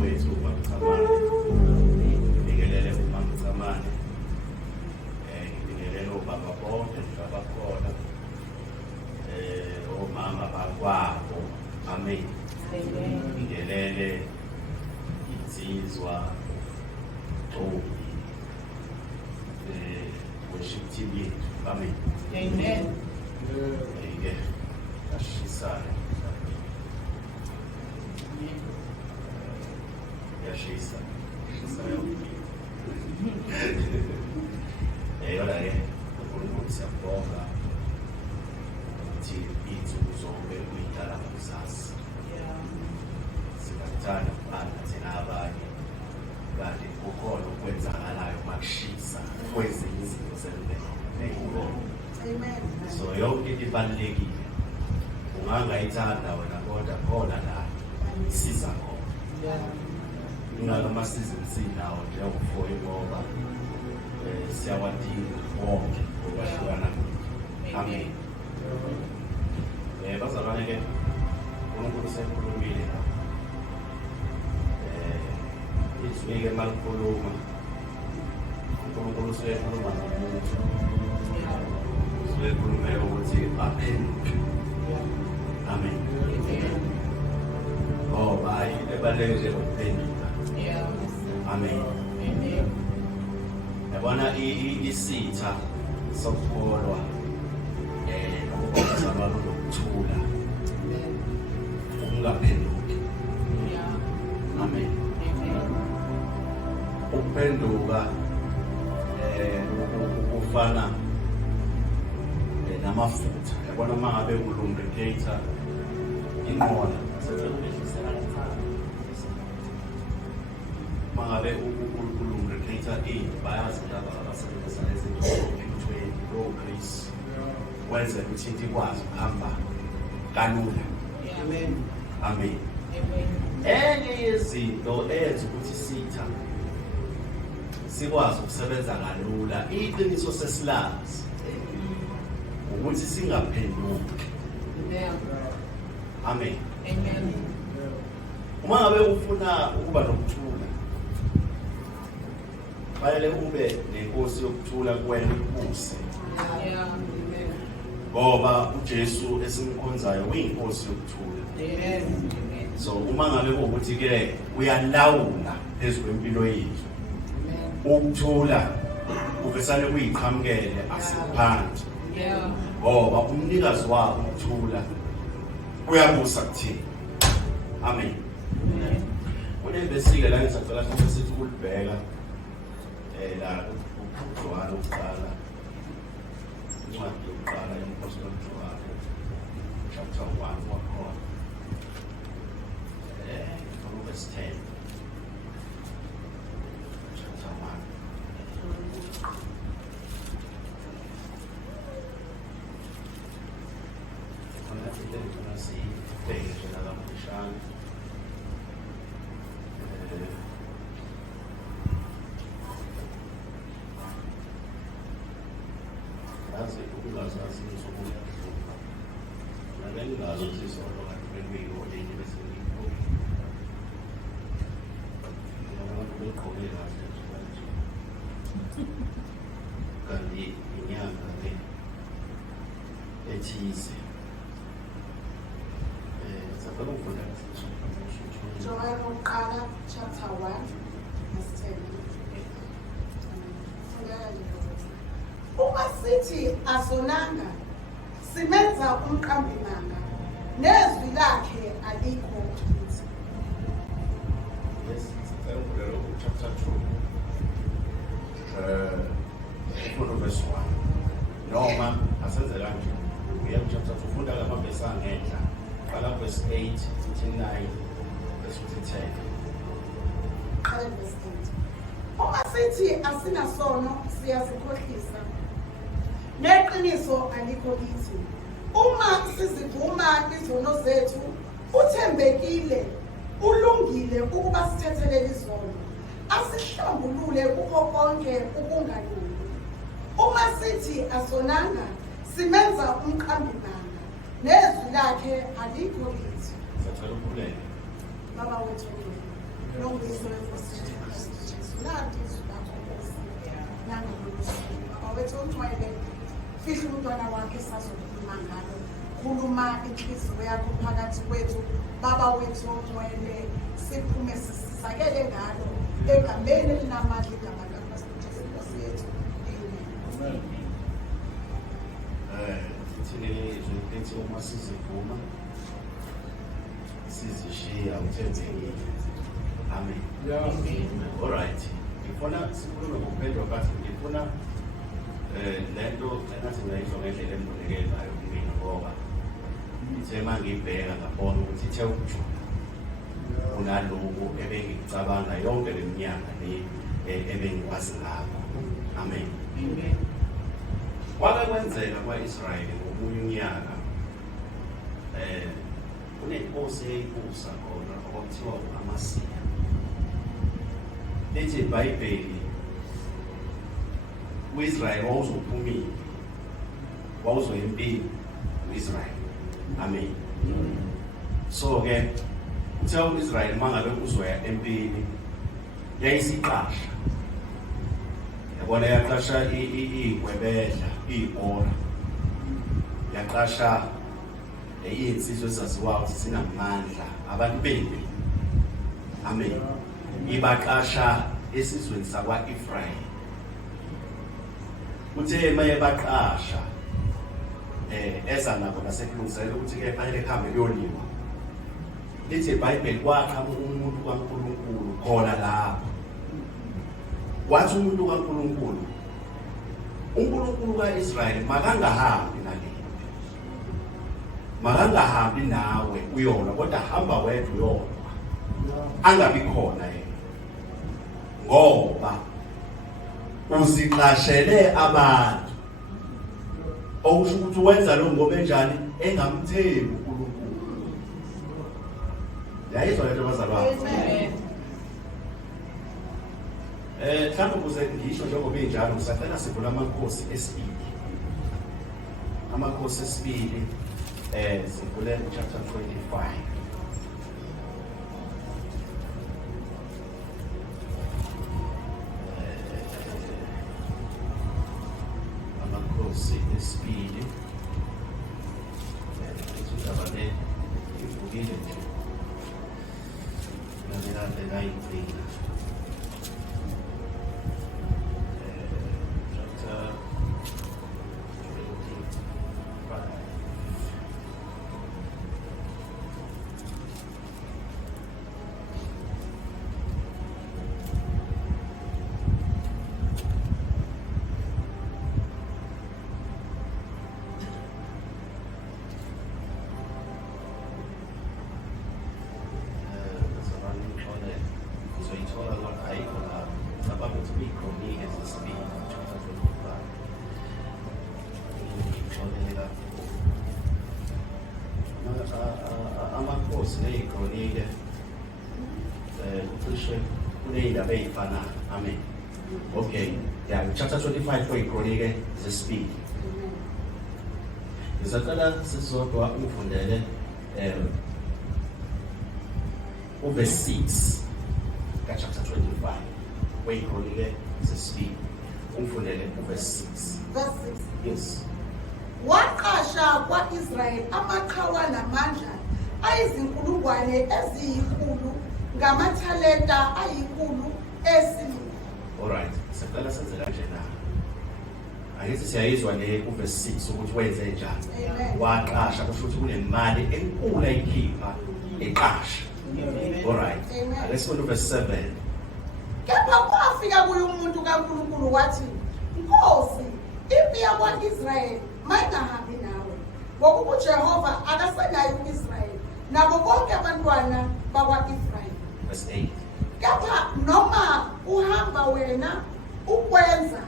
wethu uMamcamane, ngibingelele uMamcamane, ngibingelele obaba bonke abakhona, omama bakwabo, amen. Ngibingelele insizwa, Ntombi, worship team yethu, amen. Amen. Yashisana. Yashisa. Yona-ke uNkulunkulu siyambonga ukuthi iy'nsuku zonke uyidala ngokuzazi. Singakuthanda ukubanga thina abanye, kanti kukhona okwenzakalayo makushisa kwezinye izinto zemvelo ney'nkolo. So yonke into ibalulekile. Ungangayithanda wena kodwa khona la isiza khona. Ingalo amasizini sinawo njengokufoya ngoba siyawadinga wonke ngokwahlukana. Amen. Bazalwane-ke uNkulunkulu sekhulumile la. Izwi-ke malikhuluma, uNkulunkulu usekhuluma nomuntu. Usekhulumela ukuthi aphenduke. Amen. Ngoba into ebalulekile ukuphenduka. Amen. Yabona isitha sokukholwa nokubonisa abantu nokuthula ukungaphenduki. Amen. Ukuphenduka kufana namafutha. Yabona uma ngabe ulubricator inqola, uma ngabe ulubricator bayazi laba abasebenzisa izinto zokuphithweni, grease, wenze ukuthi into ikwazi ukuhamba kalula. Amen. Amen. Enye yezinto eyenza ukuthi isitha sikwazi ukusebenza kalula, iqiniso sesilazi ukuthi singaphenduki. Amen. Amen. Uma ngabe ufuna ukuba nokuthula, fanele ube nenkosi yokuthula kuwena ikuse. Ngoba uJesu esimkhonzayo uyinkosi yokuthula. Amen. So uma ngabe ukuthi-ke uyalawula phezu kwempilo yethu, ukuthula kuvesane kuyiqhamukele asiphansi. Ngoba umnikazi wako ukuthula uyabusa kuthina. Amen. Kunembesike la ngisacela ukuthi sithi kulibheka la uJohane ukuqala, incwadi yokuqala yomapostoli Johane, chapter 1 wakhona from verse 10. Chapter 1. Kanti inyanga ethize Johane ukuqala chapter 1 verse 10. Uma sithi asonanga simenza umqambimanga nezwi lakhe alikho kithi. Yes, chapter 2 verse 1. Noma asenze kanje. Uya chapter 2 funda lamavesi angehla. Qala verse 8 to 9 verse 10. Qala verse 8. Uma sithi asinasono siyazikhohlisa neqiniso alikho kithi. Uma sizivuma izono zethu uthembekile ulungile ukuba sithethelele izono asihlambulule kukho konke ukungalungi. Uma sithi asonanga simenza umqambimanga nezwi lakhe alikho kithi. Sacela ukulela. Baba wethu Nongizwe Jesu nathi izwi nangololu suku. Baba wethu Ntshongweni, fihla umntwana wakhe sazokhuluma ngalo. Khuluma inhliziyo yakho phakathi kwethu. Baba wethu Ntshongweni, siphume sisakele ngalo egameni elinamandla igama likaKristu Jesu Nkosi yethu. Amen. Thina izwi lithi uma sizivuma sizishiya uthembekile. Amen. All right. Ngifuna sikhulume ngokuphendula kahle. Ngifuna lento engathi ngiyayizwa ngendlela embolekelayo kumina ngoba ithe mangibheka ngabona ukuthi ithe ukujula kunaloku ebengicabanga yonke leminyaka ebengikwazi ngakho. Amen. Kwake kwenzeka kwa-Israyeli ngomunye unyaka kunenkosi eyayibusa khona okuthiwa u-Amasiya. Lithi iBhayibheli u-Israyeli wawuzophumile, wawuzoya empini u-Israyeli. Amen. So-ke kuthiwa u-Israyeli uma ngabe uzoya empini yayisiqasha. Yabona yaqasha iy'gwebedla, iy'bhora, yaqasha iy'nsizwa ezaziwayo ukuthi sinamandla, abantu bempi. Amen. Ibaqasha esizweni sakwa-Efrayimi. Kuthe maye baqasha eza nabo nasekulungiselela ukuthi-ke fanele kuhambe kuyoliwa. Lithi iBhayibheli kwaqhamuka umuntu kaNkulunkulu khona lapho. Wathi umuntu kaNkulunkulu, uNkulunkulu ka-Israyeli makangahambi naleli, makangahambi nawe uyona, kodwa hamba wedwa uyona, angabi khona yena, ngoba uziqashele abantu. Okusho ukuthi wenza lo ngoba enjani, engamthembi uNkulunkulu. Yayizwa lento bazalwane. Mhlawumbe ukuze ngisho njengoba injalo ngisacela sivula amakhosi esibili. Amakhosi esibili sivule chapter 25. Amakhosi esibili. Indaba le ivukile nje. Nalena inkinga. Amakhosi ney'kronike kucishe kuney'ndaba ey'fanayo. Amen. Okay. Yeah, chapter 25 kwey'kronike zesibili. Ngisacela sisodwa ungifundele uverse 6 ka-chapter 25 kwey'kronike zesibili. Ungifundele uverse 6. Verse 6. Yes. Waqasha kwa-Israyeli amaqhawe namandla ayizinkulungwane eziyikhulu ngamathalenta ayikhulu esiliva. All right. Sicela senze kanjena. Angithi siyayizwa le uverse 6 ukuthi wenze njani. Amen. Waqasha kusho ukuthi kunemali enkulu ayikhipha eqasha. All right. Amen. Let's go to verse 7. Kepha kwafika kuye umuntu kaNkulunkulu wathi, Nkosi, impi yakwa-Israyeli mayingahambi nawe, ngokuba uJehova akasenayo u-Israyeli nabo bonke abantwana bakwa-Efrayimi. Verse 8. Kepha noma uhamba wena ukwenza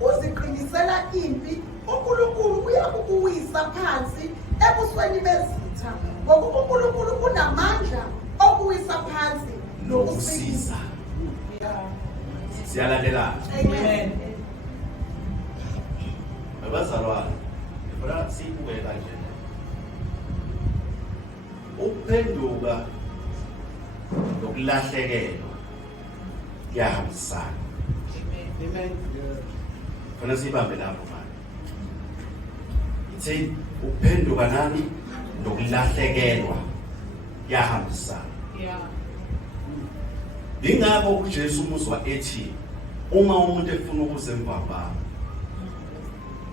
uziqinisela impi, uNkulunkulu uyakubuwisa phansi ebusweni bezitha, ngokuba uNkulunkulu unamandla okuwisa phansi Nokusiza. Siyalandela. Amen. Abazalwane, ngifuna sibuke kanje. Ukuphenduka nokulahlekelwa kuyahambisana. Amen. Khona sibambe lapho manje. Ithi ukuphenduka nani nokulahlekelwa kuyahambisana. Ingakho uJesu umuzwa ethi uma umuntu efuna ukuza emva kwami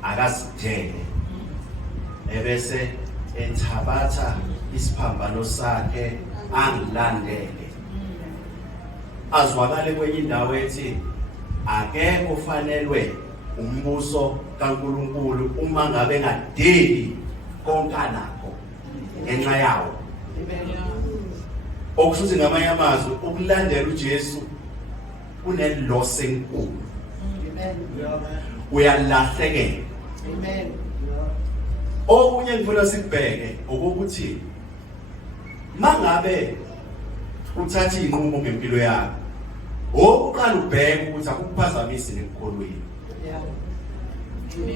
akazidele ebese ethabatha isiphambano sakhe angilandele. Azwakale kwenye indawo ethi akekho ufanelwe umbuso kaNkulunkulu uma ngabe ngadeli konke anakho ngenxa yawo. Okushuthi ngamanye amazwi ukulandela uJesu kuneloss enkulu. Uyalahlekelwa. Okunye ngifuna sikubheke ukuthi mangabe uthatha inqumo ngempilo yakho oqala ubheke ukuthi akukuphazamisi nekukholweni.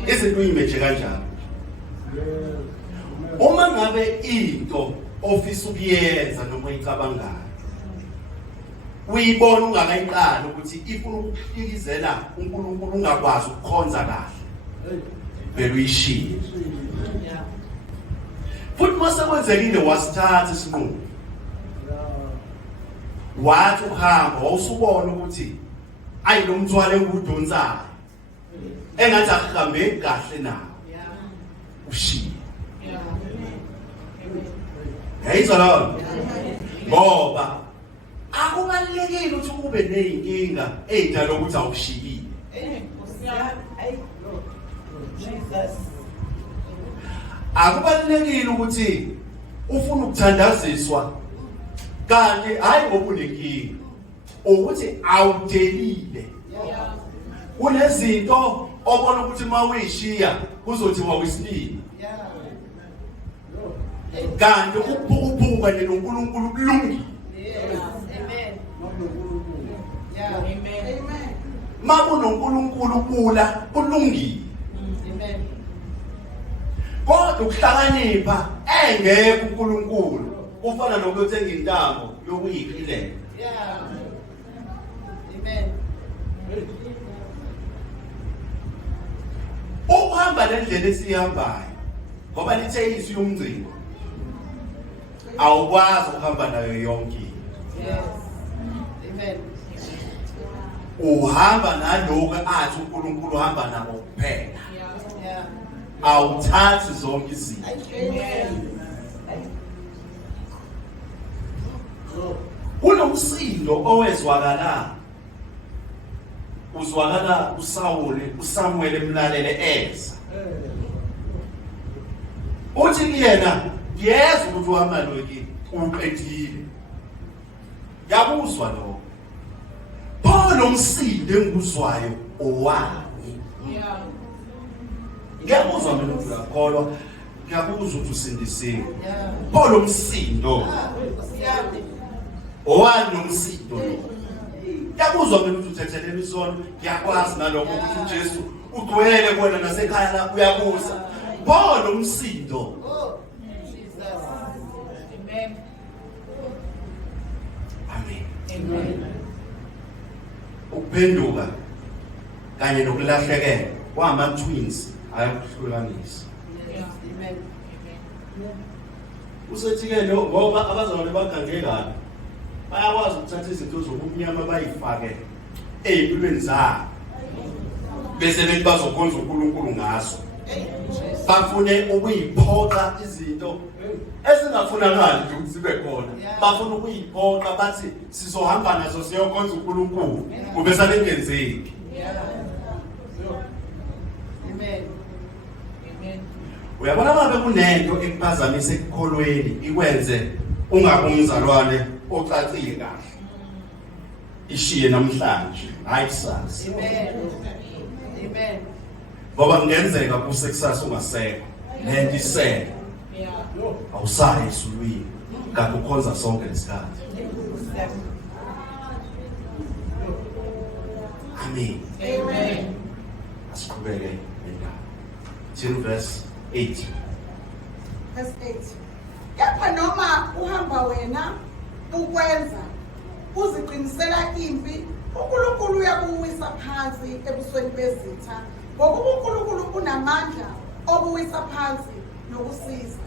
Izinto uyimeje kanjalo. Uma ngabe into ofisa ukuyenza noma uyicabangayo uyibona ungakayiqala ukuthi ifuna ukuhlikizela uNkulunkulu ungakwazi ukukhonza kahle vele uyishiye. Futhi mase kwenzekile wasithatha isinqumo wathi uhamba wawusubona ukuthi ayinomthwalo engudonsayo engathi akuhambe kahle nawo ushiye. Yayizwa lo ngoba akubalekile ukuthi ube nezinkinga ezidala ukuthi awushiyile. Akubalekile ukuthi ufuna ukuthandaziswa kanti hayi ngoba unenkinga ukuthi awudelile. Kunezinto obona ukuthi mawuyishiya kuzothi wawisibili. Kanti ukuphuka noNkulunkulu kulungile. MakunoNkulunkulu kula kulungile. Kodwa ukuhlakanipha engekho uNkulunkulu kufana nokuthenga intambo yokuyikhilela. Ukuhamba lendlela esihambayo ngoba lithe isu yomngcino awukwazi ukuhamba nayo yonke. Uhamba naloko athi uNkulunkulu uhamba nabo kuphela. Awuthathi zonke izinto. Kunomsindo owezwakala. Uzwakala uSamuel emlalele eza. Uthi kuyena yezwa ukuthi uhamba loki uqedile. Yakuzwa lo. Pho nomsindo enguzwayo owani. Ngiyakuzwa mina ukuthi uyakholwa, ngiyakuzwa ukuthi usindisiwe. Pho nomsindo. Owani nomsindo lo. Ngiyakuzwa mina ukuthi uthethelela isono, ngiyakwazi nalokho ukuthi uJesu ugcwele kuwena nasekhaya la uyakuza. Pho nomsindo. Amen. Ukuphenduka kanye nokulahlekelwa kwama-twins ayakuhlukanisa. Usethi-ke ngoba abazalwane bagangekana bayakwazi ukuthatha izinto zobumnyama bayifake ey'mpilweni zabo bese bethi bazokhonza uNkulunkulu ngazo. Bafune ukuyiphoqa izinto ezingafunakali nje ukuthi zibe khona. Bafuna ukuyiphoqa bathi sizohamba nazo siyokhonza uNkulunkulu kube salengenzeki. Uyabona ngabe kunento ekuphazamisa ekukholweni ikwenze ungabe umzalwane ocacile kahle. Ishiye namhlanje hayi kusasa. Amen. Ngoba kungenzeka kusekusasa ungasekho lento isele. Awusayi esulwini kanti ukhonza sonke lesikhathi. Amen. Asiqhubeke nendaba. 10 verse 8. Verse 8. Kepha noma uhamba wena ukwenza uziqinisela impi, uNkulunkulu uyakuwisa phansi ebusweni bezitha, ngoba uNkulunkulu unamandla okuwisa phansi nokusiza.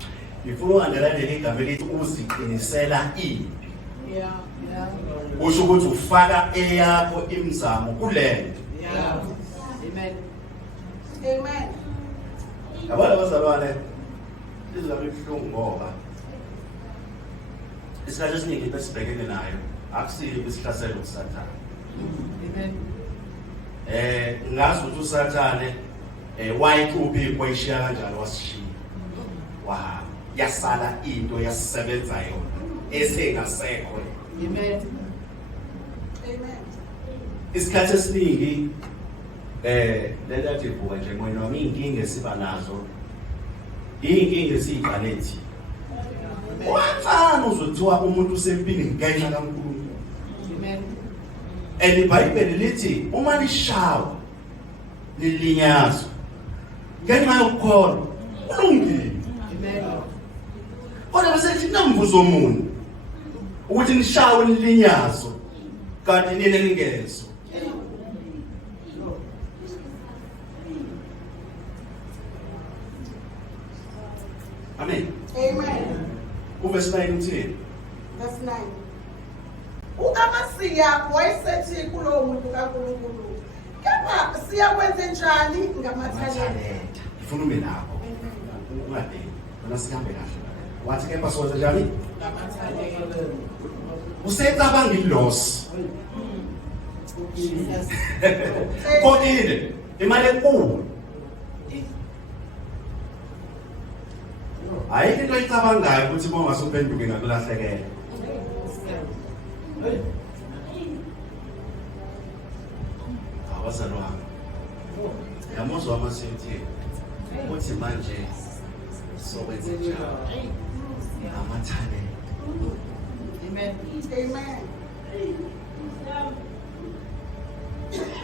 Ngifuna ukungelela igama elithi uziqinisela impi. Usho ukuthi ufaka eyakho imizamo kule nto. Amen. Amen. Yabona bazalwane, izizwe ebuhlungu ngoba isikhathi esiningi into esibhekene nayo akusile isihlaselo kusathane. Amen. Ngazi ukuthi usathane wayikhupha iqhweshiya kanjalo wasishiya. Wow, yasala into yasisebenza yona esengasekho. Amen. Amen. Isikhathi esiningi lelathi buka nje ngoba noma inkinga esiba nazo inkinga esiyiqalethi. Wathana uzothiwa umuntu usempini ngenxa kaNkulunkulu. Amen. IBhayibheli lithi uma lishawa lilinyazwa ngenxa yokukholwa kulungile. Amen. Kodwa bese lithi namvuzo omuntu ukuthi nishawe lilinyazo kanti nina ningezo. Amen. Amen. Verse 9 uthini? Verse 9. Amasiya wayesethi kulowo muntu kaNkulunkulu, kepha siyakwenza njani ngamathalenta? Ngifuna ume lapho. Ungadeni. Wena sihambe kahle. Wathi kepha siwenza njani? Ngamathalenta. Usecabanga iloss. Jesus. Kodile imali enkulu. Ayikho into oyicabangayo ukuthi uma ungasuphenduke ngakulahlekelwa. Abazalwane. Yamuzwa amasithi uthi manje sokwenza njani? Ngamathalenta. Amen. Amen.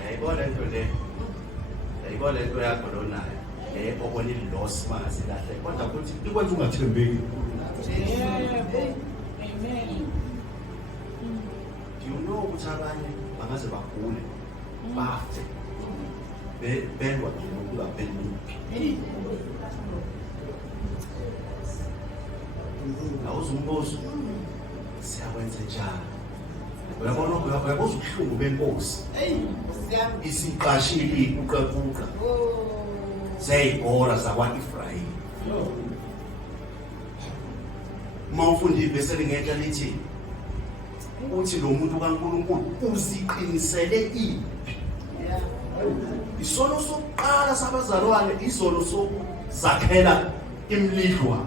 Yayibona into le. Yayibona into yakho lonayo. Obona iloss mase lahle. Kodwa futhi ikwenza ungathembeki. Amen. Do you know ukuthi abanye bangaze bagule bafe belwa nokuba beluphi? Awuzumbuzo siyakwenza njani? Uyabona uyabuza ubuhlungu benkosi. Isiqashile iquqaquqa. Zayibhora zakwa-Efrayimi. Uma ufunda ivesi lingenhla lithi uthi lo muntu kaNkulunkulu uziqinisele impi. Isono sokuqala sabazalwane isono sokuzakhela imlidlwa.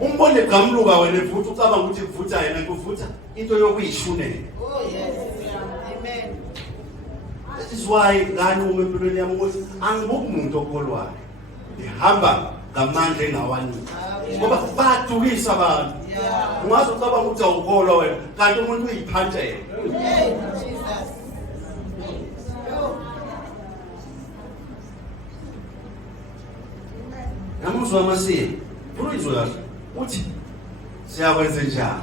Umbone eqhamuka wena evutha ucabanga ukuthi kuvutha yena kuvutha into yokuyishunela. Oh yes. Amen. That is why nganquma empilweni yami ukuthi angibuki umuntu okholwayo. Ngihamba ngamandla engawanika. Ngoba badukisa abantu. Ungaze ucabanga ukuthi awukholwa wena kanti umuntu uyiphanjela. Jesus. Namuzwa amasiye. Uyizwe kahle. Uthi siyakwenza njani?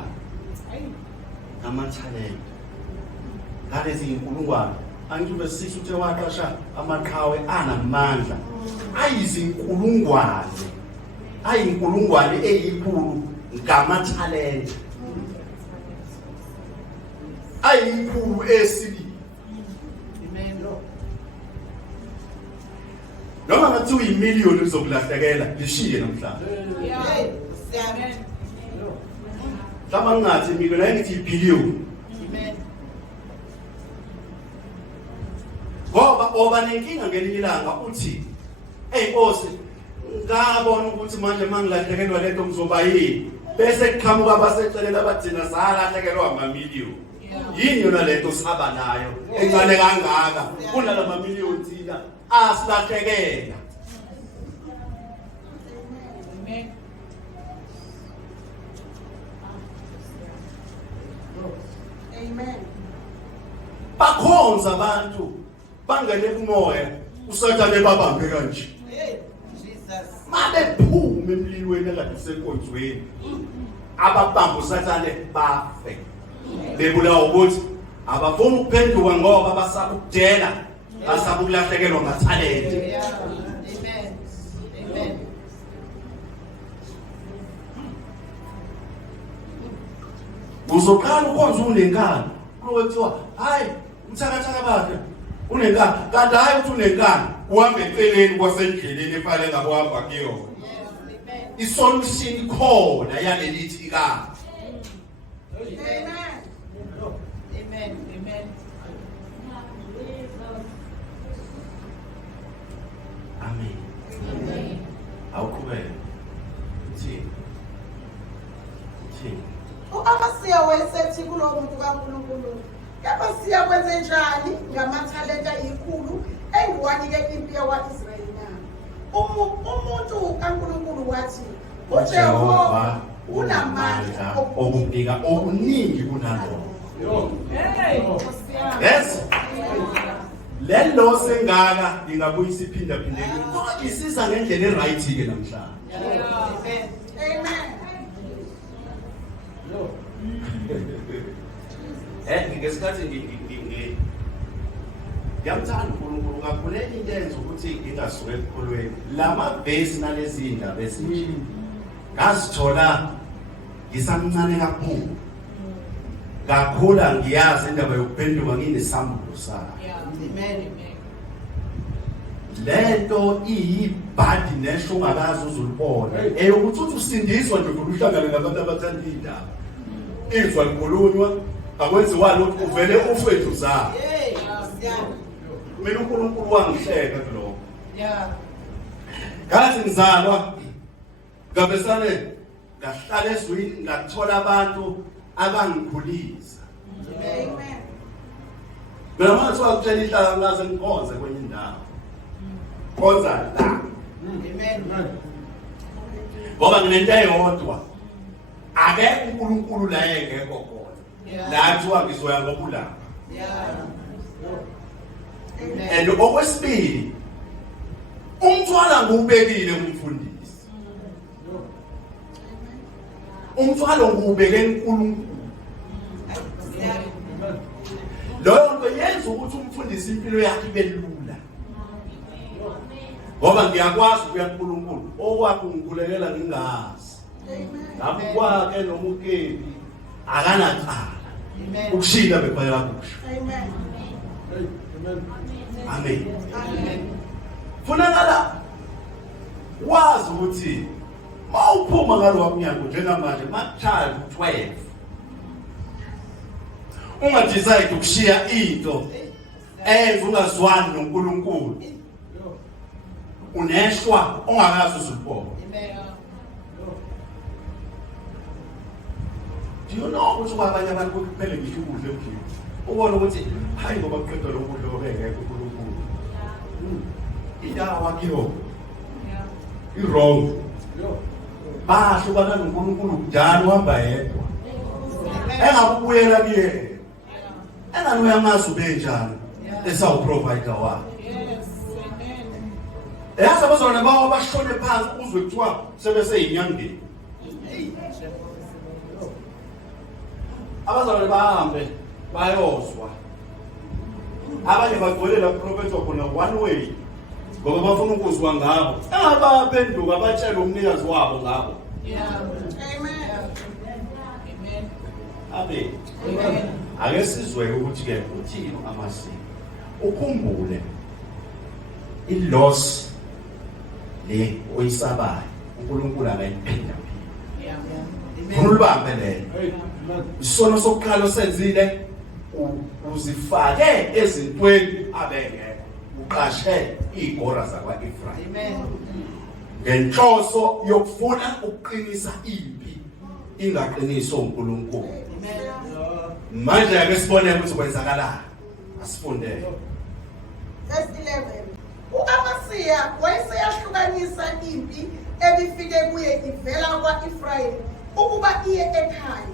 Ngamathalenta. Ngalezi inkulungwane angithi besisho uthe waqasha amaqhawe anamandla ayinkulungwane eyikhulu ngamathalenta ayikhulu esibili. Amen. Noma ngathi uyimiliyoni uzokulahlekela lishiye namhlanje. Amen. Hlama ngathi miliyoni ayithi ibhiliyoni. Amen. Ngoba nenkinga ngelinye ilanga uthi Nkosi ngabona ukuthi manje mangilahlekelwa lento ngizoba yini bese kuqhamuka abaseceleni abadina salahlekelwa amamiliyoni. Yini yona lento sihamba nayo encane kangaka kunala mamiliyoni thina asilahlekela. Amen. Amen. Bakhonza abantu bangene kumoya usathane babambe kanje. Jesus. Mabephuma emlilweni bekade usenkonzweni ababamba usathane bafe bebulawa ukuthi abafuna ukuphenduka ngoba basakudela basakulahlekelwa ngatalent. Yeah. Amen. Amen. Uzoqala ukhonza unenkani kuthiwa hayi umthakathaka bakhe unenkani kanti hayi uthi unenkani uhambe eceleni kwasendleleni efale ngakuhamba kuyona. Isolution khona yalelithi ka. Amen. Amen. Amen. Amen. Amen. Awuqhubeke. Uthini? Abasiya wayesethi kulo muntu kaNkulunkulu, kepha siya kwenze njani ngamathalenta ikhulu engiwanike impi yakwa-Israyeli na? Umuntu kaNkulunkulu wathi uJehova unamandla okunika okuningi kunalokho. Hey. Yes. Lelo sengaka ngingabuyisa iphinda phindeni. Isiza ngendlela eright ke namhlanje. Amen. Amen. Ngesikhathi ngiyamthanda uNkulunkulu kakhulu into enza ukuthi ngingasuke ekholweni. Lamabhesi nalezi indaba ezinje. Ngazithola ngisamncane kakhulu. Kakhula ngiyazi indaba yokuphenduka nginesambulo sayo. Amen. Lento iyibhadi nesho ungakazi uzulibona. Eyokuthi uthi usindiswa nje ukuhlangana nabantu abathanda indaba. Izwa likhulunywa akwenziwa lokho uvele ufe eduzana. Mina uNkulunkulu wangihleka kuloko. Yeah. Ngathi ngizalwa ngabesane ngahlala ezweni ngathola abantu abangikhulisa. Amen. Mina manje wakutshela ihlala ngaze ngikhonze kwenye indawo. Khonza la. Amen. Ngoba nginento eyodwa. Akekho uNkulunkulu la engekho khona. La kuthiwa ngizoya ngobulanga. Yeah. And okwesibili umthwala ngubekile umfundisi. Umthwalo ngubeke uNkulunkulu. Loyo nto yenza ukuthi umfundisi impilo yakhe ibe lula. Ngoba ngiyakwazi ukuya kuNkulunkulu okwakho ngikulekelela ngingazi. Lapho kwakhe nomukebi akanacala. Ukushila bephela kusho. Amen. Amen. Amen. Funakala wazi ukuthi mawuphuma ngalo wamnyango njengamanje machild 12 ungadecide ukushiya into enza ungazwani noNkulunkulu uneshwa ongakazi uzulibona. Do you know ukuthi kwabanye abantu kuphele ngisho ukudla endlini ubona ukuthi hayi ngoba kuqedwe lokudla obengekho uNkulunkulu indawo wakho i-wrong bahlukana noNkulunkulu kudala uhamba yedwa engakubuyela kuyena engani uyamazi ubenjani esawuprovider wakhe. Yazi abazalwane bawo bashone phansi uzwe kuthiwa sebeseyinyangeni. Abazalwane bahambe bayozwa abanye bagcolela uprofethi wakhona one way ngoba bafuna ukuzwa ngabo engabaphenduka batshela umnikazi wabo ngabo. Amen. Amen. Ake sizwe ukuthi ke uthini amasiko. Ukhumbule i-loss le oyisabayo uNkulunkulu akayiphinda phinde. Kulubambe lelo. Isono sokuqala osenzile uzifake ezintweni abengekho uqashe igora zakwa-Efrayimi ngenhloso yokufuna ukuqinisa impi ingaqinisa uNkulunkulu. Manje ake sibone ukuthi kwenzakalani. Asifundele. Verse 11. U-Amasiya wayeseyahlukanisa impi ebifike kuye ivela kwa-Efrayimi ukuba iye ekhaya.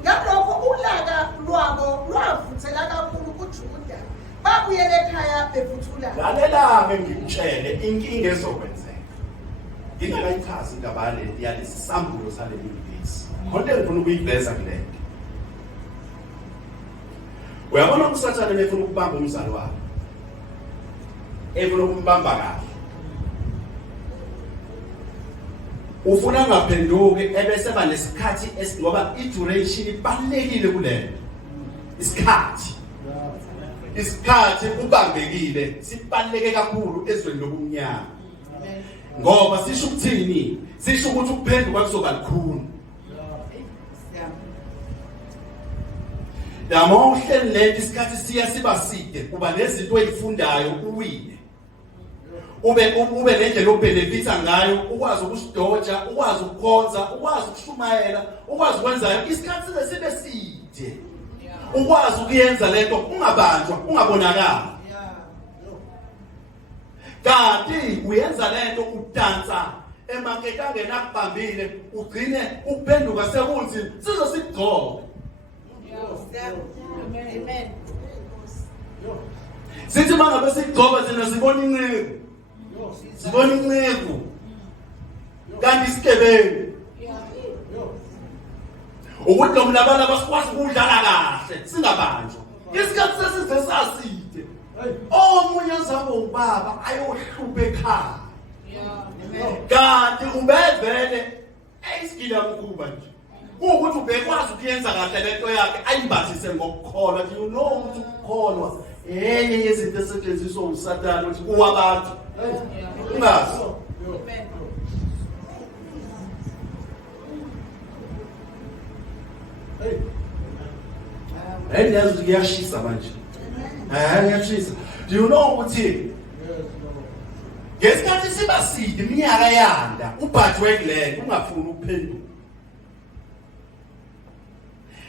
Ngalokho ulaka lwabo lwavuthela kakhulu kuJuda. Babuyela ekhaya bevuthula. Lalela-ke ngikutshele inkinga ezokwenzeka. ngingakayichazi indaba yalesi sambulo saleli ngisi konke ngifuna ukuyiveza kule uyabona usathane efuna ukubamba umzali wakhe efuna ukumbamba kahle ufuna ngaphenduke ebese banesikhathi ngoba i-duration ibalekile kulento isikhathi ubambekile sibaleke kakhulu ezweni lobumnyama ngoba sisho ukuthini sisho ukuthi ukuphenduka kuzoba likhulu yamo uhleli lento isikhathi siba side uba nezinto ezifundayo uwine ube nendlela obenefita ngayo ukwazi ukusidoja ukwazi ukukhonza ukwazi ukushumayela ukwazi ukwenzayo isikhathi sibe side ukwazi ukuyenza lento ungabanjwa ungabonakala kanti uyenza lento udansa emakethe angenakubambile ugcine ukuphenduka sekunzi sizosigcoka Amen. sithi mangabe sigcoba thina sibona inceku kanti isigebengu ukuthi nomlabala basikwazi ukudlala kahle singabanjwa isikhathi sesize saside omunye uzabo ubaba ayohlupha ekhaya kanti ubevele eyisigila mkhuba nje ukuthi ubekwazi ukuyenza kahle lento yakhe ayimbathise ngokukholwa nje ukuthi ukukholwa enye yezinto esetshenziswa uSathane ukuthi kuwabantu ungazi yazi kuyashisa manje ngiyashisa do you know ukuthi ngesikhathi siba side iminyaka yanda ubhajwe kulento ungafuni ukuphenduka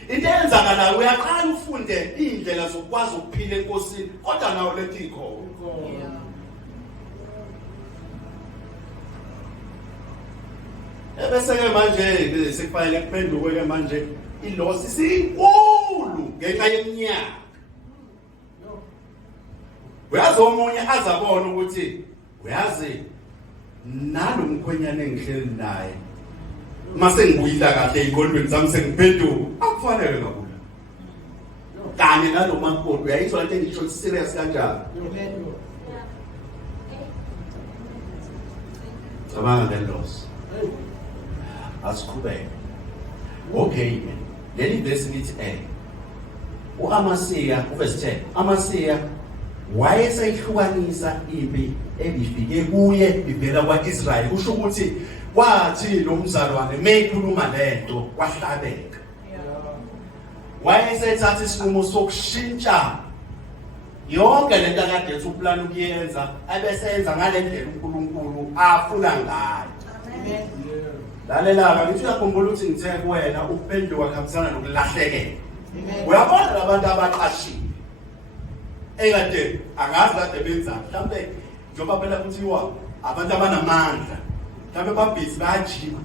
into eyenzakalayo uyaqala ufunde indlela zokwazi ukuphila enkosini kodwa nawo lethi ikho ebese-ke manje sekufanele kuphenduke-ke manje ilosi sinkulu ngenxa yeminyaka uyazi omunye azabona ukuthi uyazi nalo mkhwenyane engihleli naye mase ngibuyila kahle ey'ngqondweni zami sengiphenduka akufanele kakhulu kanye nalo makoti uyayizwa lento engisho serious kanjalo cabanga ngelosi asiqhubeke okay leli verse lithi uAmasiya uverse 10 Amasiya wayesayihlukanisa impi ebifike kuye ivela kwaIsrayeli kusho ukuthi kwathi lo mzalwane meyikhuluma lento kwahlabeka wayesethatha isinqumo sokushintsha yonke lento akade ethi uplan ukuyenza abesenza ngale ndlela uNkulunkulu afuna ngayo amen lalela ngithi uyakhumbula ukuthi ngithe kuwena ukuphenduka kuhambisana nokulahlekelwa uyabona labantu abaqashile ekade angazi kade benza mhlambe njengoba phela kuthiwa abantu abanamandla mhlambe babhizi bayajima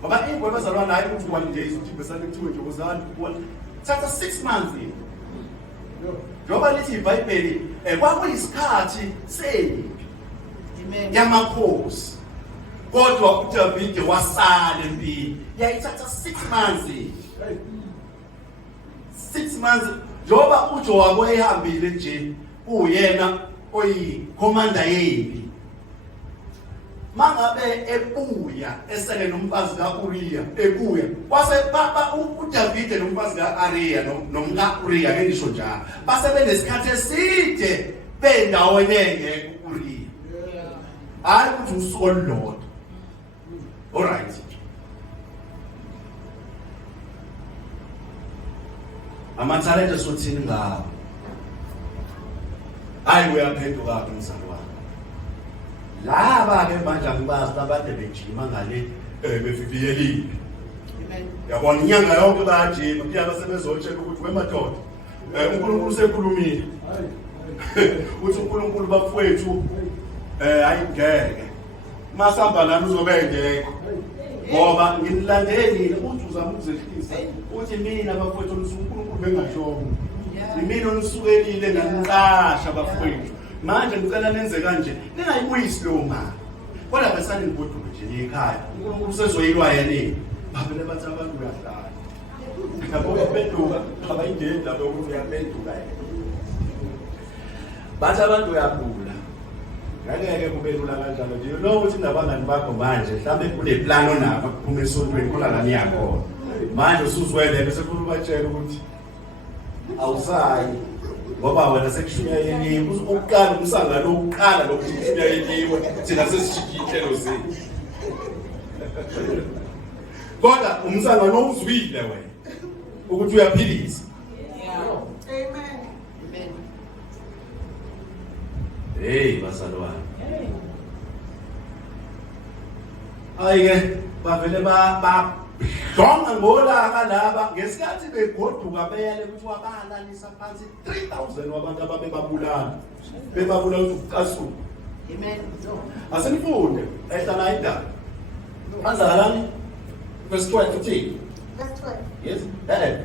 ngoba ingwe bazalwa naye ukuthi 1 days uthi besane kuthiwe nje uzalwa thatha 6 months njengoba lithi iBhayibheli kwakuyisikhathi sempi yamakhosi kodwa uDavide wasala empini yayithatha 6 months 6 months njengoba uJowabu wayehambile nje uyena oyikhomanda yempi mangabe ebuya esele nomfazi kaUriya ebuya kwase baba uDavide nomfazi kaAriya nomka Uriya ngisho njalo base benesikhathi eside bendawonye ngekuUriya hayi ukuthi usuku olulodwa alright amathalente sothini ngawo hayi uyaphenduka ke mzali wami laba ke manje angibazi abade bejima ngale befifiyelile amen yabona inyanga yonke bayajima kuyaba sebezotshela ukuthi wemadoda uNkulunkulu usekhulumile uthi uNkulunkulu bafowethu ayingeke masamba lana uzobengekho ngoba nginilandeli uthi uzama ukuzehlisa uthi mina bafowethu uNkulunkulu bengashoyo imini onisukelile naniqasha bafowethu manje ngicela nenze kanje ningayibuyisi lo mali kodwa besani ngibhudu nje ekhaya uNkulunkulu sezoyilwa yena bavele bathi abantu uyahlala ngabo uyaphenduka abayingeni lapho ukuthi uyaphenduka bathi abantu uyabula ngeke kube lula kanjalo nje lo ukuthi nabangani bakho manje mhlambe kule plan onabo kuphuma esontweni khona la niyakhona manje usuzwele bese kukhulu batshela ukuthi awusayi ngoba wena sekushunyayeliwe ukuqala umsangano oqala lokushunyayeliwe thina sesishikile zethu kodwa umsangano uzwile wena ukuthi uyaphilisa Amen. Amen. hey basalwane ayike bavele donga ngolaka laba ngesikhathi begoduka beyele ukuthi wabahalalisa phansi 3000 wabantu ababebabulala ukucasuka Amen. asenifunde ehlala indaba manzalani verse 12 uthini Verse 12. yes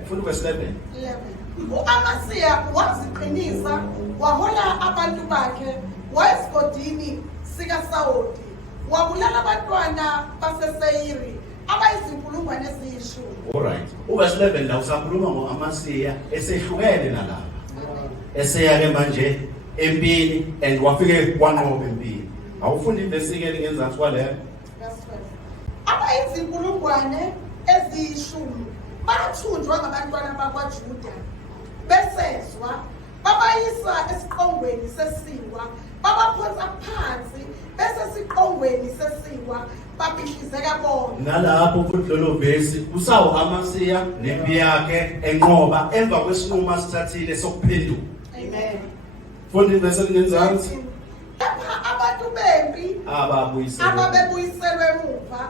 funda verse 11 11. U-Amasiya waziqinisa wahola abantu bakhe wayesigodini sikaSawuli wabulala abantwana baseSeyiri abayizinkulungwane eziyishumi. alright uverse 11 la usakhuluma ngo-Amasiya esehlukene nalaba eseya ke manje empini and wafike kwanqoba empini awufundi ivesi ke ngenzansi kwaleyo Verse 12. Abayizinkulungwane eziyishumi bathunjwa ngabantwana bakwaJuda besezwa babayisa esiqongweni sesiwa babaphonsa phansi bese siqongweni sesiwa babhihlizeka bonke nalapho futhi lelo vesi usawu Amasiya nempi yakhe enqoba emva kwesinqumo asithathile sokuphenduka Amen. fundi ivesi ngenzansi lapha abantu bempi ababuyiselwe ababebuyiselwe emuva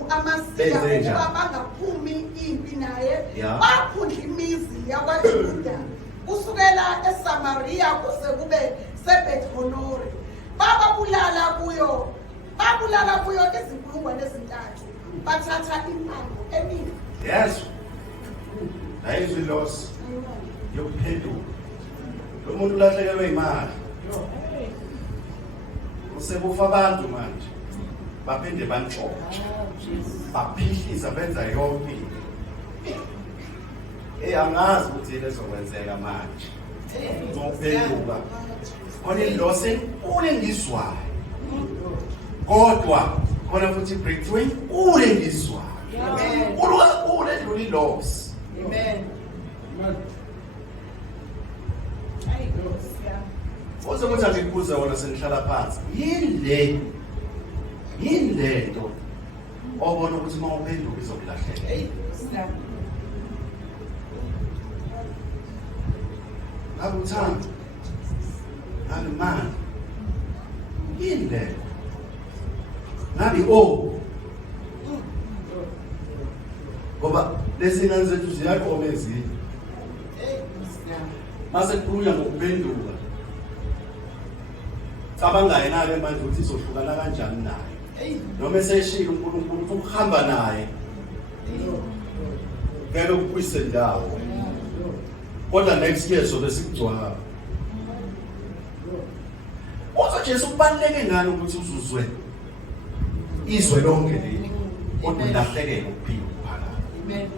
u-Amasiya Benze njani? ukuba bangaphumi impi naye Ya. baphundla imizi yakwaJuda kusukela eSamariya kuze kube seBeth-honori babulala kuyo izinkulungwane ezintathu bathatha impango eningi. yes ayizwi loss yokuphenduka lo muntu ulahlekelwe imali usekufa abantu manje baphinde bantshoka baphihlisa benza yonke angazi ukuthi lezokwenzeka manje ngokuphenduka khona iloss enkulu engizwayo kodwa khona futhi breakthrough enkulu engizwayo enkulu kakhulu edlula iloss Amen. Uze ukuthi angikubuze wona sengihlala phansi yini lento obona ukuthi uma uphenduka izokulahleka akuthanda alimani yini lento ngabe ngoba lesingane zethu ziyaqoma ezinye mase kukhulunywa ngokuphenduka cabangayo naye manje ukuthi izohlukana kanjani naye noma eseshilo uNkulunkulu ukuthi ukuhamba naye ngeke ukuyise ndawo kodwa next year sobe sikugcwala Jesu kubaluleke ngani ukuthi uzuzwe izwe lonke leli kodwa ulahlekelwe ukuphila ukuphakama Amen.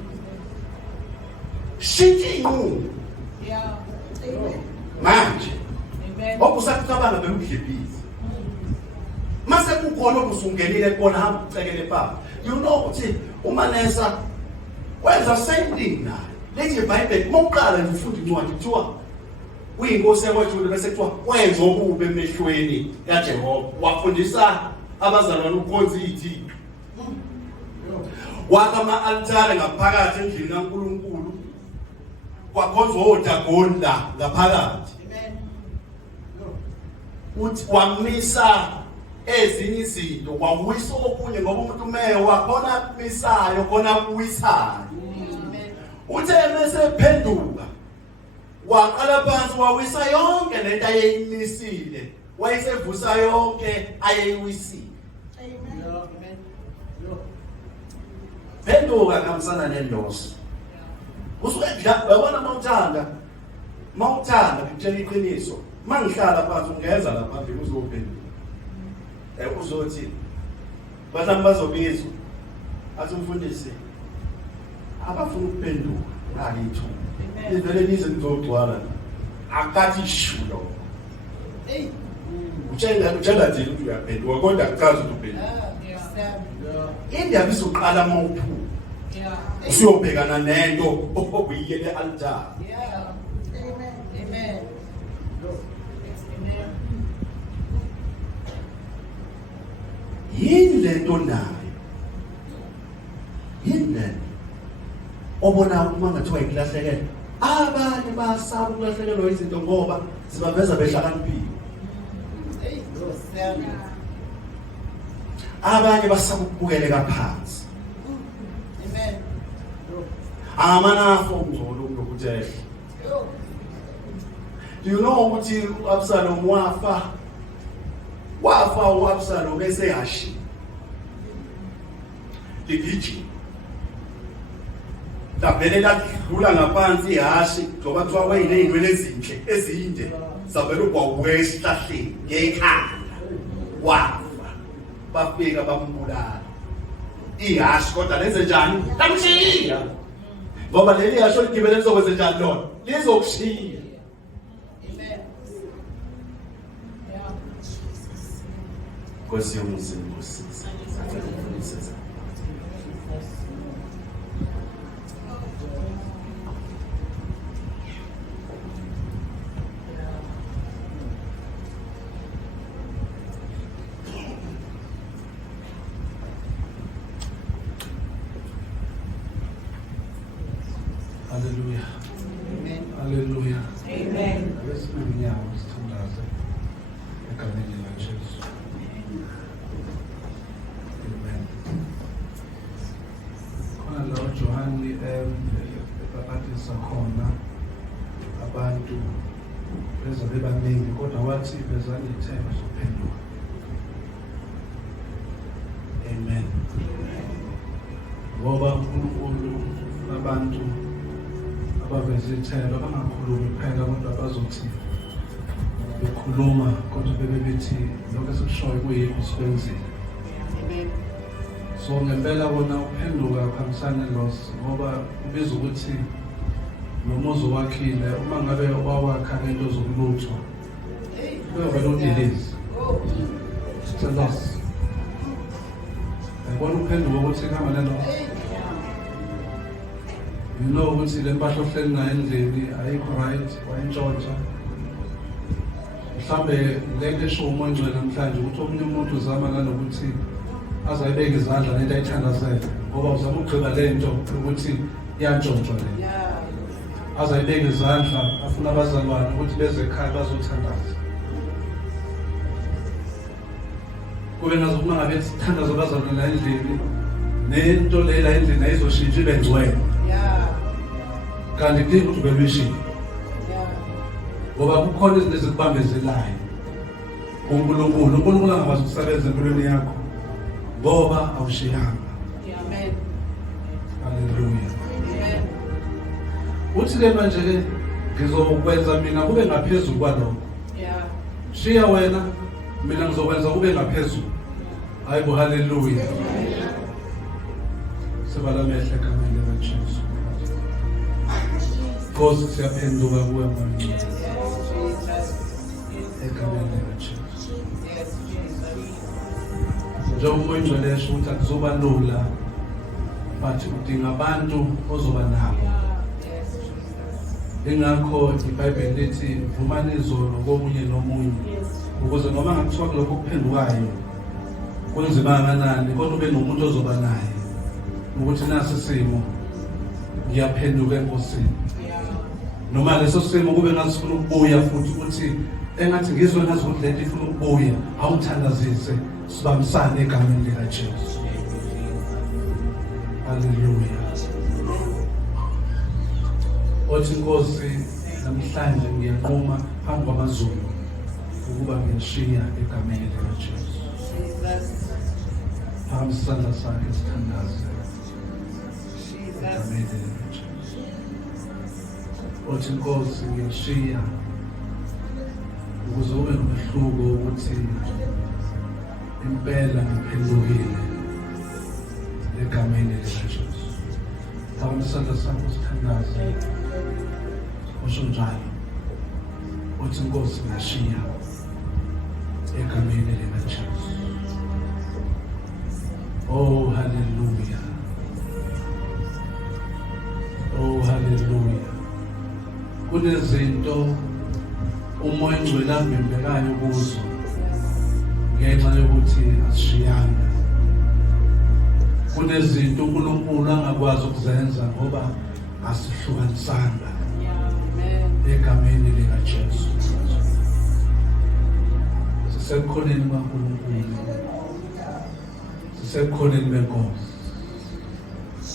shithi inqubo Yeah. manje Amen. okusacabanga beludlebhizi mase kukhona okusungenile kubona hamba ucekele papa you know ukuthi umanesa wenza same thing naye lethi iBhayibheli mokuqala nje ufunda incwadi kuthiwa uyinkosi yakwaJuda bese kuthiwa wenza okubi emehlweni kaJehova wafundisa abazalwane ukukhonza izithixo wakha ama-altare ngaphakathi endlini kaNkulunkulu kwakhonzwa odagoni la ngaphakathi Amen. uthi wamisa ezinye izinto wawisa okunye ngoba umuntu umeya wakhona kumisayo khona kuwisayo Amen. uthe mase phenduka waqala phansi wawisa yonke lento ayeyimisile wayesevusa yonke ayeyiwisile Amen. Amen. phenduka kamsana nendosi usuke yabona mawuthanda ngitshela iqiniso mangihlala phansi ungeza lapha phela uzophenduka uzothi Bahlamba bazobizwa. Athi umfundisi abafuna ukuphenduka ngakithu. Ivele nize nizogcwala. Akathi shulo. Hey. Utshela nje ukuthi uyaphenduka kodwa akuchazi ukuthi uphenduka. Indaba isoqala mawuphu. Yeah. Usiyobhekana nento obuyele altar. Yeah. Amen. Amen. Amen. Yini lento nayo? Yini lento? Obona uma ngathiwa ikulahlekelwa. Abanye basaba ukulahlekelwa izinto ngoba sibaveza behlakaniphile. Hey. Abanye basaba ukubukeleka phansi. Amen. Amanafo umzolo ngokuthi do you know ukuthi uAbsalom wafa uAbsalom bese yashi ligiji tabele ladlula ngaphansi ihashi ngoba kuthiwa wayineyinwele ezinhle ezinde zavela ugwawuke esihlahleni ngekhanda wafa bafika bambulala ihashi kodwa lenze njani lamshiya ngoba leli hashi ligibele lizokwenza njani lona lizokushiya. Amen. Yeah. Nkosi yomzimba Nkosi. Hallelujah. Amen. Hallelujah. Amen. Lesinyawo sithandaze egameni likaJesu. Amen. Khona la uJohani ebaphathisa khona abantu beza bebaningi kodwa wathi bezani ithemba sokuphenduka. Amen. Ngoba uNkulunkulu abantu abaveze ithemba bangakhulumi kuphela kodwa bazothi bekhuluma kodwa bebe bethi lokho esikushoyo kuyikho sikwenzile. Amen. So ngempela bona ukuphenduka kuhambisana ngoba ubiza ukuthi nomuzi wakhile uma ngabe wawakha into zokuluthwa Hey. kuyovela udilize. Oh. It's a loss. Yabona ukuphenduka ukuthi kuhamba nalo. Hey. You know ukuthi le mpahla ohleli nayo endlini ayikho right wayintshontsha. Mhlambe lento esho uMoyo namhlanje ukuthi omunye umuntu uzama nanokuthi azayibeka izandla lento ayithandazele ngoba uzama ukugqiba lento ukuthi iyantshontshwa le. Yeah. Azayibeka izandla afuna abazalwane ukuthi beze ekhaya bazothandaza. Kube nazokuma ngabe sithandaza abazalwane la endlini nento le la endlini ayizoshintsha ibe ngcwele. Yeah. Kanti kudinga ukuthi ubelwishile. Yeah. Ngoba kukhona izinto ezikubambezelayo uNkulunkulu angakwazi ukusebenza empilweni yakho ngoba awushiyanga. Amen. Hallelujah. Amen. Uthi ke manje ke ngizokwenza mina kube ngaphezulu kwalokho. Yeah. Shiya wena mina ngizokwenza kube ngaphezulu. Hayibo hallelujah. Sibala mehle egameni likaJesu. Nkosi siyaphenduka kuwe manje Yes, Jesus. egameni likaJesu. Yes, Jesus. Njengoba ingcwelesho ukuthi akuzoba lula but udinga abantu ozoba nabo. Yes, Jesus. Ingakho iBhayibheli lithi vumani izolo komunye nomunye ukuze noma ngakuthiwa kulokho kuphendukayo kunzima kangakanani kodwa ube nomuntu ozoba naye ukuthi nasi simo ngiyaphenduka enkosini. Yeah. Noma leso simo kube ngasifuna ukubuya futhi ukuthi engathi ngizwe ngazi ukuthi lento ifuna ukubuya awuthandazise sibambisane egameni likaJesu. Hallelujah. Othi Nkosi namhlanje ngiyanquma phambi kwamazulu ukuba ngishiya egameni likaJesu. Jesus. Phambi isandla sakhe sithandaze Jesus. egameni likaJesu. Othi Nkosi ngishiya ukuze ube nomehluko ukuthi impela ngiphendukile egameni likaJesu. Phakama isandla sakho sithandaze. Usho njalo. Uthi Nkosi ngashiya egameni likaJesu. Oh hallelujah. Oh hallelujah. Kunezinto umoya ongcwele ambembekayo kuzo ngenxa yokuthi asishiyanga. Kunezinto uNkulunkulu angakwazi ukuzenza ngoba asihlukanisanga egameni likaJesu. Sisekhoneni kaNkulunkulu. Sisekhoneni benkosi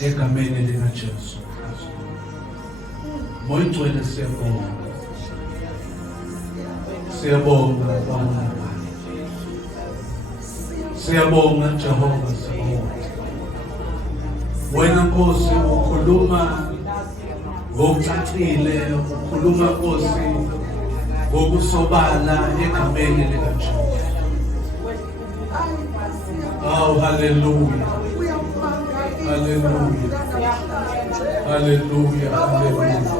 egameni likaJesu. Moya ongcwele siyabonga. Siyabonga Baba. Siyabonga Jehova Sabaoth. Wena Nkosi ukhuluma ngokucacile, ukhuluma Nkosi ngokusobala egameni likaJesu. Oh hallelujah. Hallelujah. Hallelujah. Hallelujah.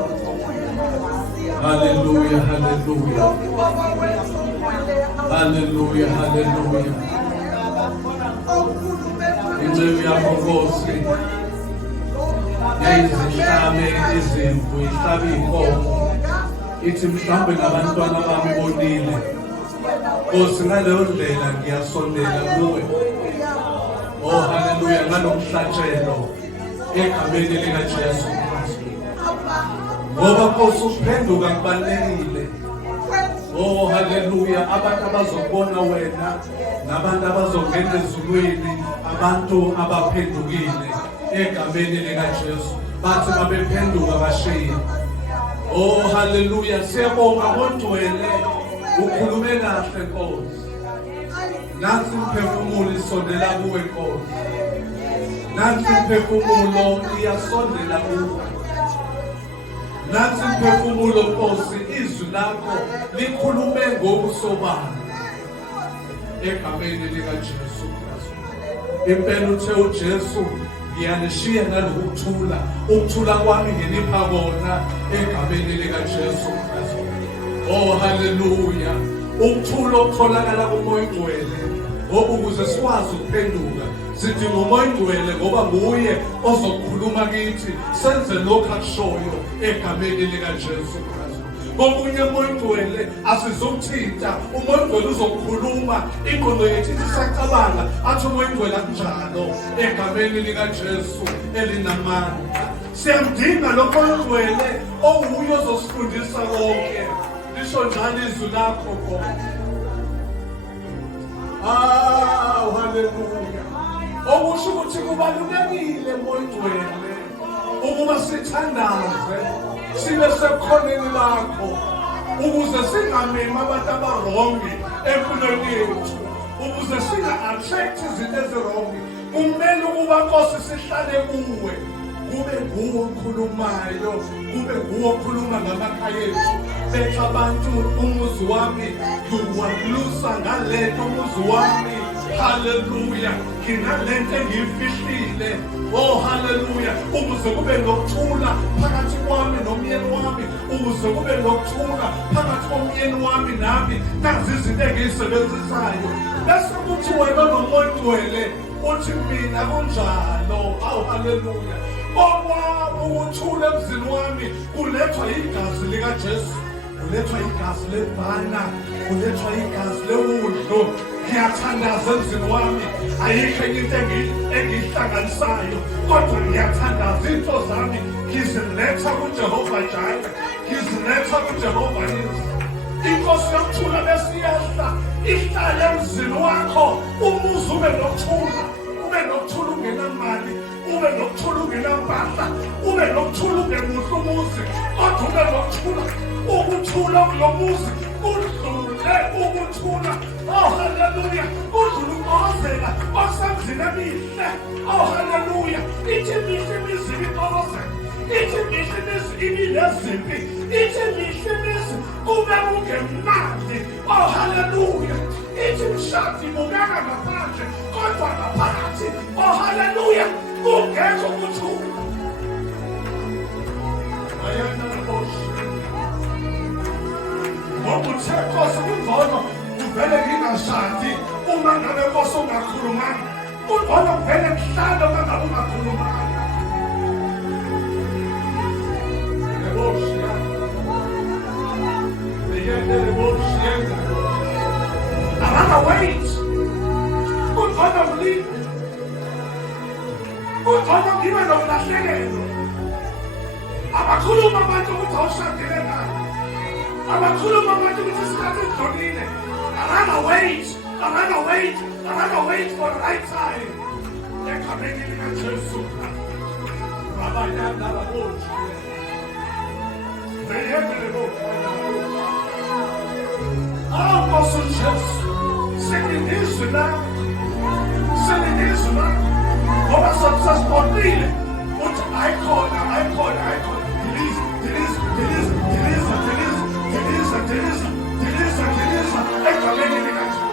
Hallelujah. Hallelujah. Hallelujah. Hallelujah. Inceku yakho Nkosi yayizihlabe izimvu, ihlabe iy'nkomo, ithi mhlawumbe nabantwana bami bonile. Nkosi ngaleyo ndlela ngiyasondela kuwe. Oh hallelujah, ngalomhlatshelo egameni likaJesu Kristu. Ngoba Nkosi ukuphenduka kubalulekile. Oh hallelujah, abantu abazobona wena nabantu abazongena ezulwini, abantu abaphendukile egameni likaJesu bathi babephenduka bashiya. Oh hallelujah, siyabonga ngongcwele ukhulume kahle Nkosi. Nansi imphefumulo isondela kuwe Nkosi. Nansi imphefumulo iyasondela kuwe. Nansi imphefumulo Nkosi, izwi lakho likhulume ngokusobala egameni likaJesu Kristu. Impela uthe uJesu ngiyanishiya nalokuthula, ukuthula kwami nginipha kona egameni likaJesu Kristu. Oh hallelujah. Ukuthula okutholakala kumoya ongcwele ngoba ukuze sikwazi ukuphenduka sidinga umoya ongcwele ngoba nguye ozokhuluma kithi senze lokho akushoyo egameni likaJesu Kristu. Ngomunye umoya ongcwele asizokuthinta, umoya ongcwele uzokhuluma ingqondo yethu isacabanga athi umoya ongcwele akunjalo egameni likaJesu elinamandla. Siyamdinga lo moya ongcwele owuye ozosifundisa konke. Lisho njalo izwi lakho Nkosi. Hallelujah. Okusho ukuthi kubalulekile moya ongcwele ukuba sithandaze sibe sekhoneni lakho ukuze singamemi abantu abarongi empilweni yethu, ukuze singa-attract izinto ezirongi. Kumele ukuba Nkosi sihlale kuwe, kube nguwe okhulumayo, kube nguwe okhuluma ngamakhaya ethu. Bethu abantu umuzi wami ngiwaklusa ngalento umuzi wami. Hallelujah. Nginalento engiyifihlile. Oh hallelujah. Ukuze kube nokuthula phakathi kwami nomyeni wami, ukuze kube nokuthula phakathi komyeni wami nami, nazi izinto engiyisebenzisayo. Bese kuthi wena nomoya ongcwele uthi mina kunjalo. Oh hallelujah. Ngoba ukuthula emzini wami kulethwa igazi likaJesu, kulethwa igazi lebhana, kulethwa igazi lewudlo. Ngiyathandaza emzini wami, ayikho enye into engiyihlanganisayo, kodwa ngiyathandaza into zami ngiziletha kuJehova Jireh, ngiziletha kuJehova Nisi. Inkosi yokuthula besiyehla ihlale emzini wakho, umuzi ube nokuthula, ube nokuthula ungenamali, ube nokuthula ungenampahla, ube nokuthula ungemuhle umuzi, kodwa ube nokuthula. Ukuthula kulo muzi kudlule ukuthula. Oh hallelujah. Kudlule ukuqhozela osemzini emihle. Oh hallelujah. Ithi mihle imizi ibiqhozela, ithi mihle imizi ibilezimpi, ithi mihle imizi kube kungemnandi. Oh hallelujah. Ithi mshadi bukeka ngaphandle kodwa ngaphakathi. Oh hallelujah. kungekho kuthula. Ayana naboshi. Ngoba uthe Nkosi kungcono uvele ngingashadi uma ngabe Nkosi ungakhulumanga. Kungcono uvele kuhlale uma ngabe ungakhulumanga. Neboshi. Another wait. Kungcono mlimi. Kungcono ngibe nokulahlekelwa. Abakhuluma abantu ukuthi awushadile naye. Abakhuluma abantu ukuthi isikhathi sidlulile. Another wait for the right time. Ekhambeni likaJesu. Abayanda laboshi. Oh, Nkosi Jesu, senginizwi la, ngoba sasibonile uthi ayikhona, diliza, egameni likaJesu.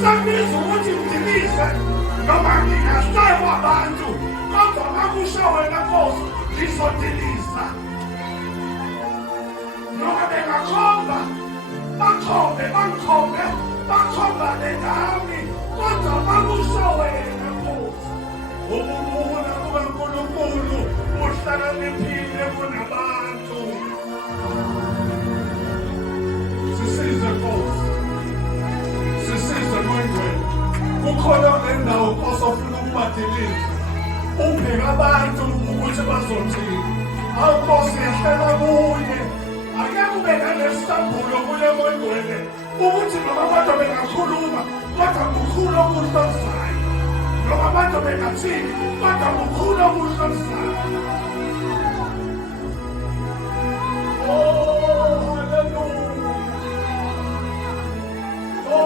Sengizwa ukuthi ngidilize, noma ngingahlekwa abantu, kodwa makusho wena Nkosi, ngizodiliza. Noma bengakhomba, bakhombe nami, kodwa makusho wena Nkosi. Ububula kukaNkulunkulu uhlakaniphile kunabantu. Sisize Nkosi, sisize Ntshongweni. Kukhona nendawo Nkosi ofuna ukubadiliza. Ubheka abantu ukuthi bazothini. Awu Nkosi yehlela kuye. Ake kube nalesisambulo kule Ntshongweni ukuthi noma abantu bengakhuluma kodwa kukhulu okuhlozisayo. Noma abantu bengathini kodwa kukhulu okuhlozisayo. Oh, hallelujah. Oh,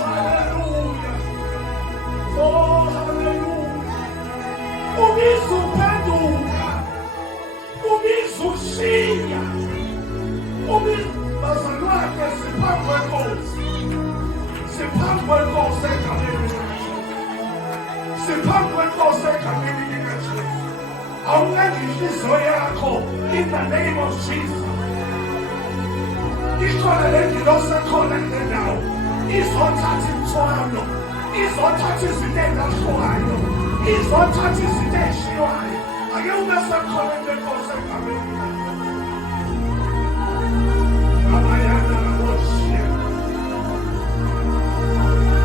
hallelujah. Oh, hallelujah. Ukuphenduka. Ukushiya. Bazalwane siphambi kweNkosi. Siphambi kweNkosi egameni likaJesu. Siphambi kweNkosi egameni likaJesu. Awulengi inhliziyo yakho in the name of Jesus. Ikhona le ngilosi ekhona kule ndawo. Izothatha imithwalo. Izothatha izinto engahlwayo. Izothatha izinto ezishiwayo. Ake ube sekhona kule Nkosi egameni likaJesu.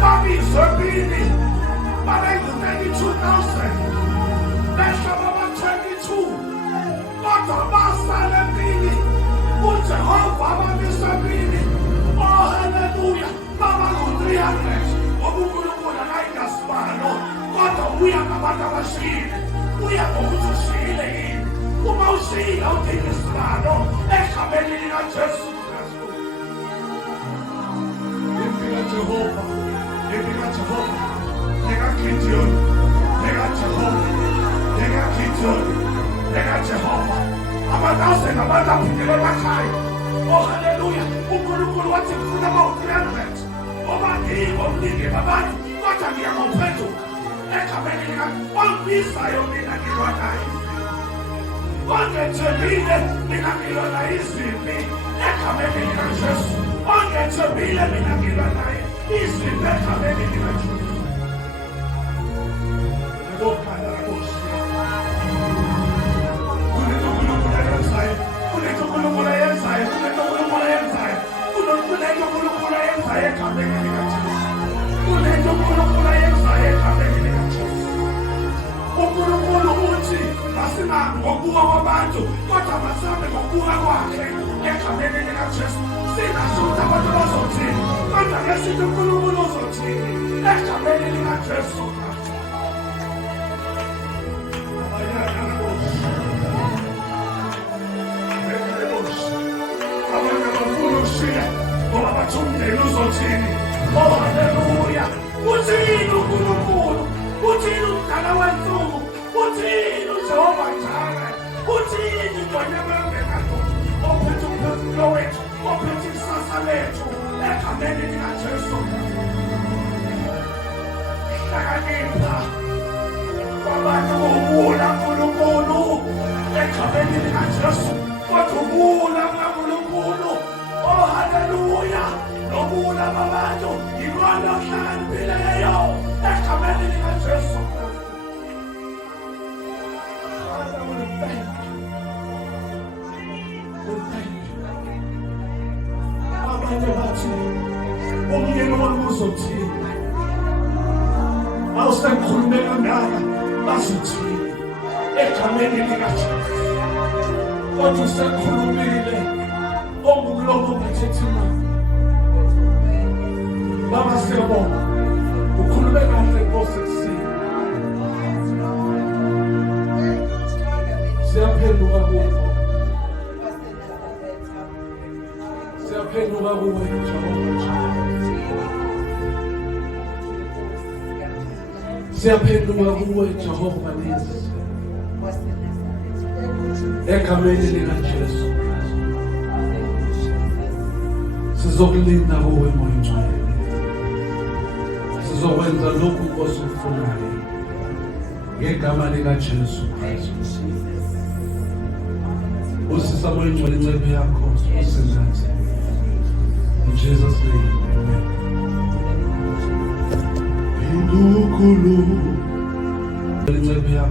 Babizobili babengu-32,000 behla baba-22 kodwa basala empini uJehova abamisabili. Oh haleluya, babangu-300 ngoba uNkulunkulu akayingasibalo kodwa uya ngabantu abashiyile. Uya ngokuthi ushiyile yini. Uma ushiyile awudingi isibalo egameni likaJesu. Jehova, Gideon, Jehova. Abadase ngabantu aphindele emakhaya. Oh haleluya, uNkulunkulu wathi ngifuna abawu-300 ngoba ngibo omningi babantu kodwa ngiyakuphenduka egameni likaJesu. Ongibizayo mina ngilwa naye, ongethembile mina ngilwa naye izimpi egameni likaJesu. Ongethembile mina ngilwa naye izimpi egameni likaJesu. uNkulunkulu uthi masingabi ngokubuka kwabantu kodwa masabe ngokubuka kwakhe egameni likaJesu. Singasho ukuthi abantu bazothini kodwa ngesithi uNkulunkulu uzothini egameni likaJesu. Ngoba bathi umndeni uzothini. Oh haleluya, uthini uNkulunkulu, uthini umdala wensuku, uthini uJehova njalo, uthini ingonyama yomngcwabo ophethe umphefumulo wethu, ophethe ikusasa lethu egameni likaJesu. ukuhlakanipha kwabantu ukubula uNkulunkulu egameni likaJesu. Kodwa ukubula kukaNkulunkulu, oh haleluya, nokubula kwabantu yikona okuhlakaniphileyo egameni likaJesu. Father, we thank you. We thank you. Abanye bathi umyeni wami uzothini, awusekhulume kangaka bazothini egameni likaJesu. Kodwa usekhulumile ongumlomo ongathethi imali. Baba siyabonga, ukhulume kahle Nkosi ekuseni. Siyaphenduka kuwe, siyaphenduka kuwe Jehova. Siyaphenduka kuwe Jehova nisi egameni likaJesu. Sizokulinda kuwe Moya Ongcwele, sizokwenza lokhu Nkosi ukufunayo ngegama likaJesu Kristu. Usisa Moya Ongcwele incebo yakho usenzathi. In Jesus' name, amen. Incebo yakho